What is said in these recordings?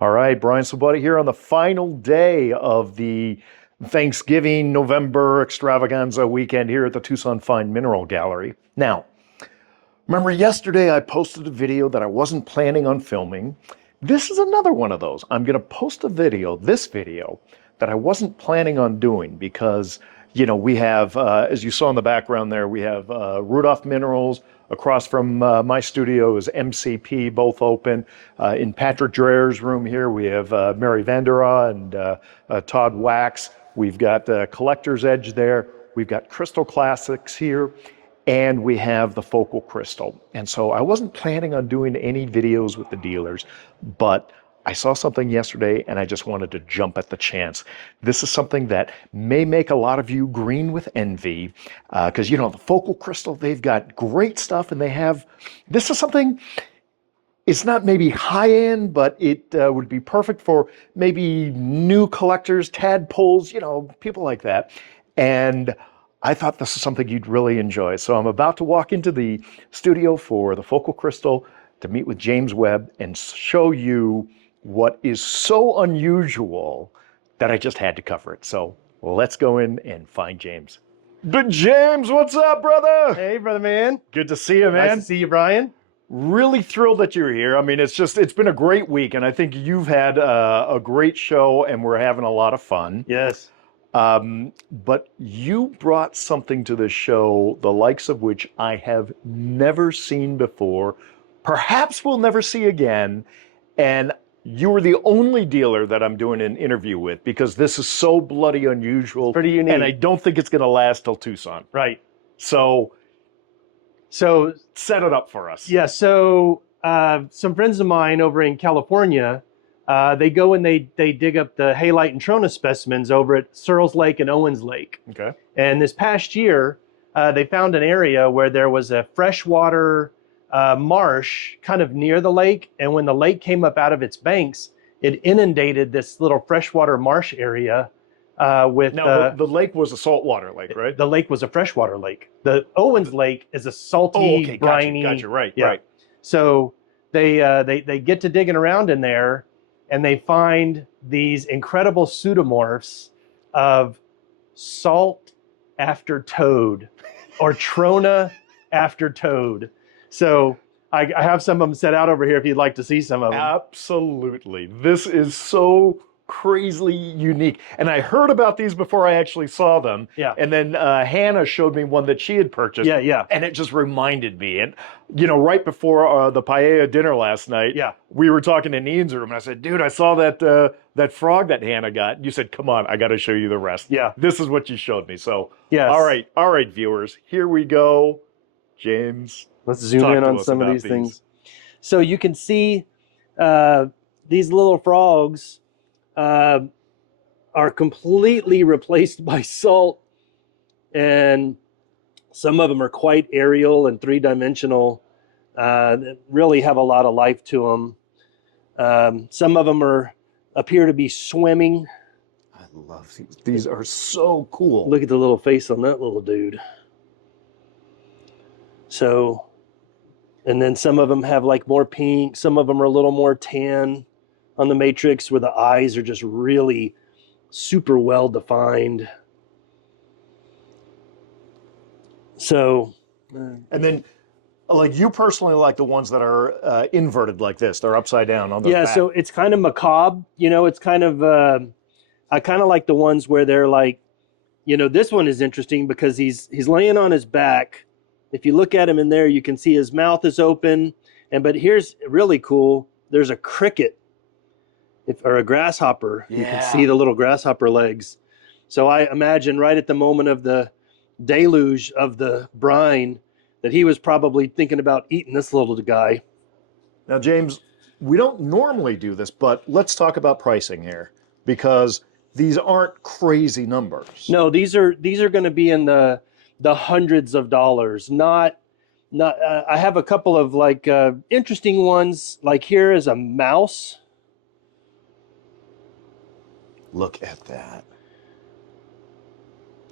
All right, Brian Sabati here on the final day of the Thanksgiving November extravaganza weekend here at the Tucson Fine Mineral Gallery. Now, remember yesterday I posted a video that I wasn't planning on filming. This is another one of those. I'm going to post a video, this video, that I wasn't planning on doing because, we have, as you saw in the background there, we have Rudolph Minerals. Across from my studio is MCP, both open. In Patrick Dreyer's room here, we have Mary Vandera and Todd Wax. We've got Collector's Edge there. We've got Crystal Classics here. And we have the Focal Crystal. And so I wasn't planning on doing any videos with the dealers, but I saw something yesterday and I just wanted to jump at the chance. This is something that may make a lot of you green with envy because, the Focal Crystal, they've got great stuff and this is something, it's not maybe high end, but it would be perfect for maybe new collectors, tadpoles, people like that. And I thought this is something you'd really enjoy. So I'm about to walk into the studio for the Focal Crystal to meet with James Webb and show you what is so unusual that I just had to cover it. So let's go in and find James. Good James, what's up, brother? Hey, brother man. Good to see you, man. Nice to see you, Brian. Really thrilled that you're here. I mean, it's been a great week, and I think you've had a great show, and we're having a lot of fun. Yes. But you brought something to the show, the likes of which I have never seen before, perhaps we'll never see again, and you were the only dealer that I'm doing an interview with because this is so bloody unusual. Pretty unique. And I don't think it's going to last till Tucson. Right. So set it up for us. Yeah, so some friends of mine over in California, they go and they dig up the halite and trona specimens over at Searles Lake and Owens Lake. Okay. And this past year, they found an area where there was a freshwater marsh kind of near the lake, and when the lake came up out of its banks, it inundated this little freshwater marsh area with... Now, the lake was a saltwater lake, right? The lake was a freshwater lake. The Owens Lake is a salty, briny... Gotcha, right, yeah. right. So they get to digging around in there, and they find these incredible pseudomorphs of salt after toad, or trona after toad. So I have some of them set out over here if you'd like to see some of them. Absolutely. This is so crazily unique. And I heard about these before I actually saw them. Yeah. And then Hannah showed me one that she had purchased. Yeah, yeah. And it just reminded me. And, right before the paella dinner last night, yeah, we were talking in Ian's room. And I said, dude, I saw that frog that Hannah got. And you said, come on, I got to show you the rest. Yeah. This is what you showed me. So, yes. All right, viewers, here we go. James. Let's zoom in on some of these things. So you can see these little frogs are completely replaced by salt, and some of them are quite aerial and three-dimensional. Really have a lot of life to them. Some of them appear to be swimming. I love these. These are so cool. Look at the little face on that little dude. So, and then some of them have like more pink, some of them are a little more tan on the matrix where the eyes are just really super well defined. So, and then like you personally like the ones that are inverted like this, they're upside down on the back. So it's kind of macabre, it's kind of, I kind of like the ones where they're like, this one is interesting because he's laying on his back. If you look at him in there, you can see his mouth is open. But here's really cool. There's a cricket or a grasshopper. Yeah. You can see the little grasshopper legs. So I imagine right at the moment of the deluge of the brine that he was probably thinking about eating this little guy. Now, James, we don't normally do this, but let's talk about pricing here because these aren't crazy numbers. No, these are going to be in the hundreds of dollars. Not. I have a couple of like interesting ones. Like here is a mouse. Look at that.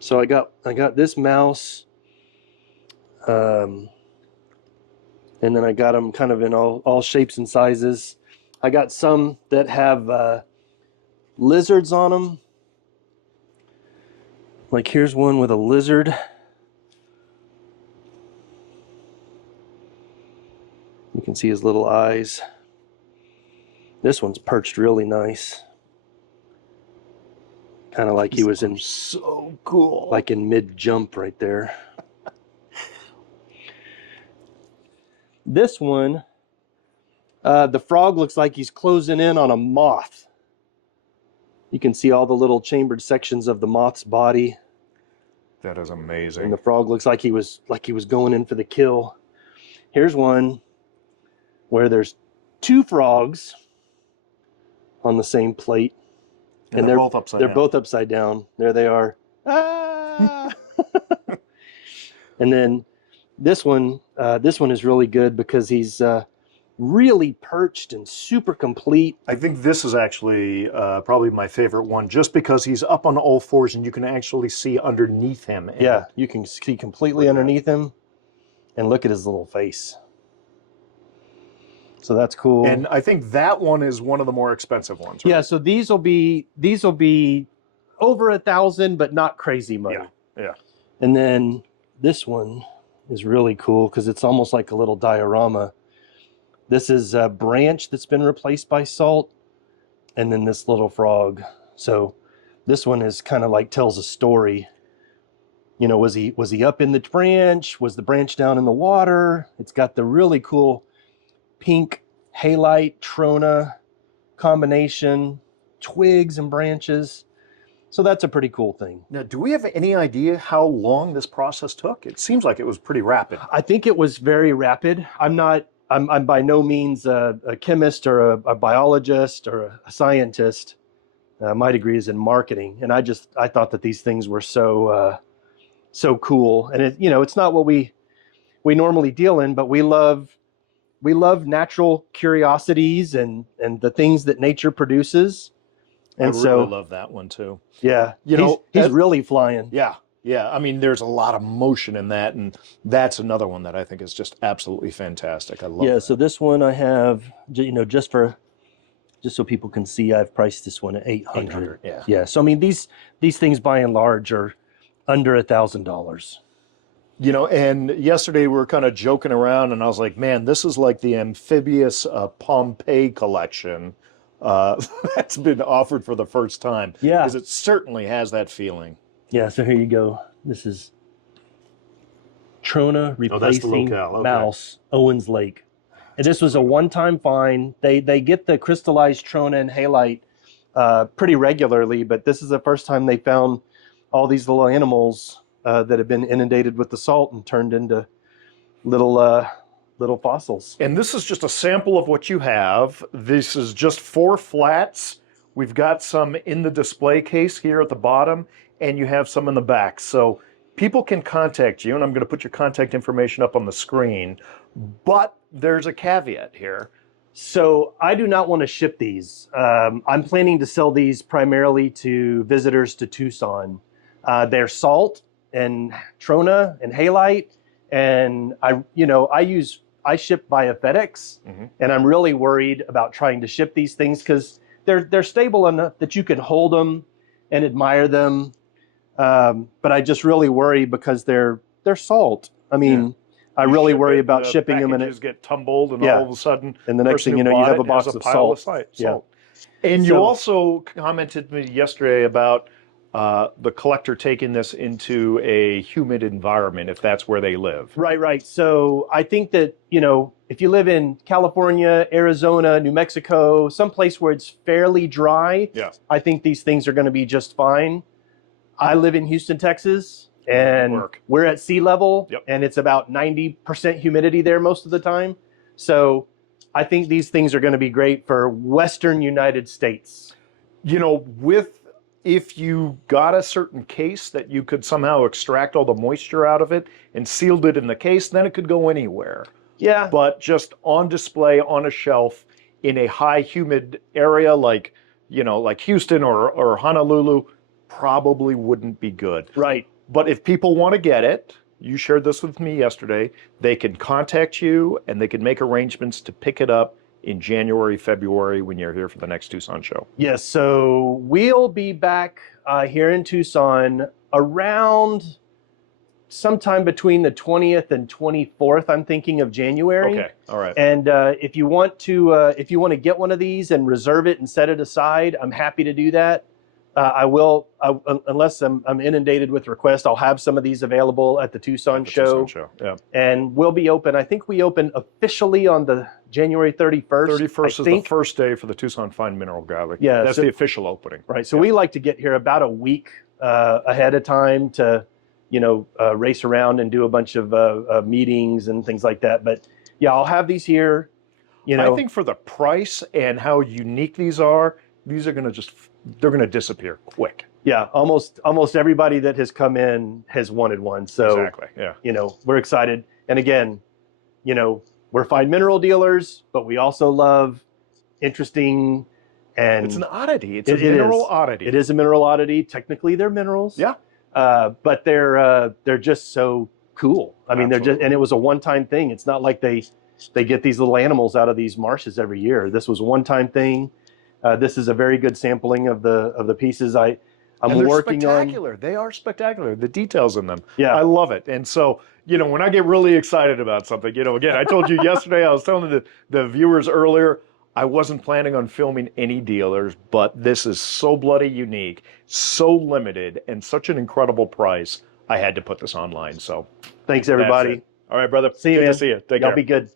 So I got this mouse, and then I got them kind of in all shapes and sizes. I got some that have lizards on them. Like here's one with a lizard. You can see his little eyes. This one's perched really nice. Kind of like he was in, so cool. like in mid-jump right there. This one, the frog looks like he's closing in on a moth. You can see all the little chambered sections of the moth's body. That is amazing. And the frog looks like he was going in for the kill. Here's one where there's two frogs on the same plate. And they're both upside down. They're both upside down. There they are. Ah! And then this one is really good because he's really perched and super complete. I think this is actually probably my favorite one, just because he's up on all fours and you can actually see underneath him. Yeah, you can see completely underneath him, and look at his little face. So that's cool. And I think that one is one of the more expensive ones. Right? Yeah, so these will be over $1,000, but not crazy money. Yeah. And then this one is really cool because it's almost like a little diorama. This is a branch that's been replaced by salt, and then this little frog. So this one is kind of like tells a story. You know, was he up in the branch? Was the branch down in the water? It's got the really cool pink halite trona combination, twigs and branches. So that's a pretty cool thing. Now, do we have any idea how long this process took? It seems like it was pretty rapid. I think it was very rapid. I'm by no means a chemist or a biologist or a scientist. My degree is in marketing, and I thought that these things were so cool. And it's not what we normally deal in, but we love natural curiosities and the things that nature produces. And I really love that one too. Yeah, he's really flying. Yeah. I mean, there's a lot of motion in that, and that's another one that I think is just absolutely fantastic. I love. Yeah. So this one I have, just so people can see, I've priced this one at $800. Yeah. Yeah. So I mean, these things by and large are under $1,000. And yesterday we were kind of joking around, and I was like, man, this is like the amphibious Pompeii collection that's been offered for the first time. Yeah. Because it certainly has that feeling. Yeah, so here you go. This is Trona replacing mouse, Owens Lake. And this was a one-time find. They get the crystallized Trona and halite pretty regularly, but this is the first time they found all these little animals that have been inundated with the salt and turned into little fossils. And this is just a sample of what you have. This is just 4 flats. We've got some in the display case here at the bottom, and you have some in the back. So people can contact you, and I'm going to put your contact information up on the screen, but there's a caveat here. So I do not want to ship these. I'm planning to sell these primarily to visitors to Tucson. They're salt and Trona and halite, and I ship via FedEx, and I'm really worried about trying to ship these things because they're stable enough that you can hold them and admire them. But I just really worry because they're salt. I mean, I really worry about shipping them, and it get tumbled, and all of a sudden, and the next thing you know, you have a box of salt. Yeah. And you also commented to me yesterday about the collector taking this into a humid environment, if that's where they live. Right. So I think that, if you live in California, Arizona, New Mexico, someplace where it's fairly dry, I think these things are going to be just fine. I live in Houston, Texas, and we're at sea level, and it's about 90% humidity there most of the time. So I think these things are going to be great for Western United States. If you got a certain case that you could somehow extract all the moisture out of it and sealed it in the case, then it could go anywhere. Yeah. But just on display on a shelf in a high humid area like Houston or Honolulu probably wouldn't be good. Right. But if people want to get it, you shared this with me yesterday, they can contact you and they can make arrangements to pick it up in January, February when you're here for the next Tucson show? Yes, so we'll be back here in Tucson around sometime between the 20th and 24th, I'm thinking, of January. Okay, all right. And if you want to get one of these and reserve it and set it aside, I'm happy to do that. I will, unless I'm inundated with requests, I'll have some of these available at the Tucson show. Tucson show, yeah. And we'll be open. I think we open officially on the January 31st. 31st is the first day for the Tucson Fine Mineral Gallery. Yeah, that's the official opening. Right. So we like to get here about a week ahead of time to, race around and do a bunch of meetings and things like that. But yeah, I'll have these here. I think for the price and how unique these are going to they're going to disappear quick. Yeah, almost everybody that has come in has wanted one. So exactly. Yeah. We're excited. And again, we're fine mineral dealers, but we also love interesting and it's an oddity. It's a mineral oddity. It is a mineral oddity. Technically, they're minerals. Yeah. But they're just so cool. I mean, Absolutely. and it was a one-time thing. It's not like they get these little animals out of these marshes every year. This was a one-time thing. This is a very good sampling of the pieces I'm working spectacular. on. They are spectacular. The details in them. Yeah. I love it. And so, when I get really excited about something, again, I told you yesterday, I was telling the viewers earlier, I wasn't planning on filming any dealers, but this is so bloody unique, so limited, and such an incredible price. I had to put this online. So thanks, everybody. All right, brother. See you, Good man. to see you. Take Y'all care. be good.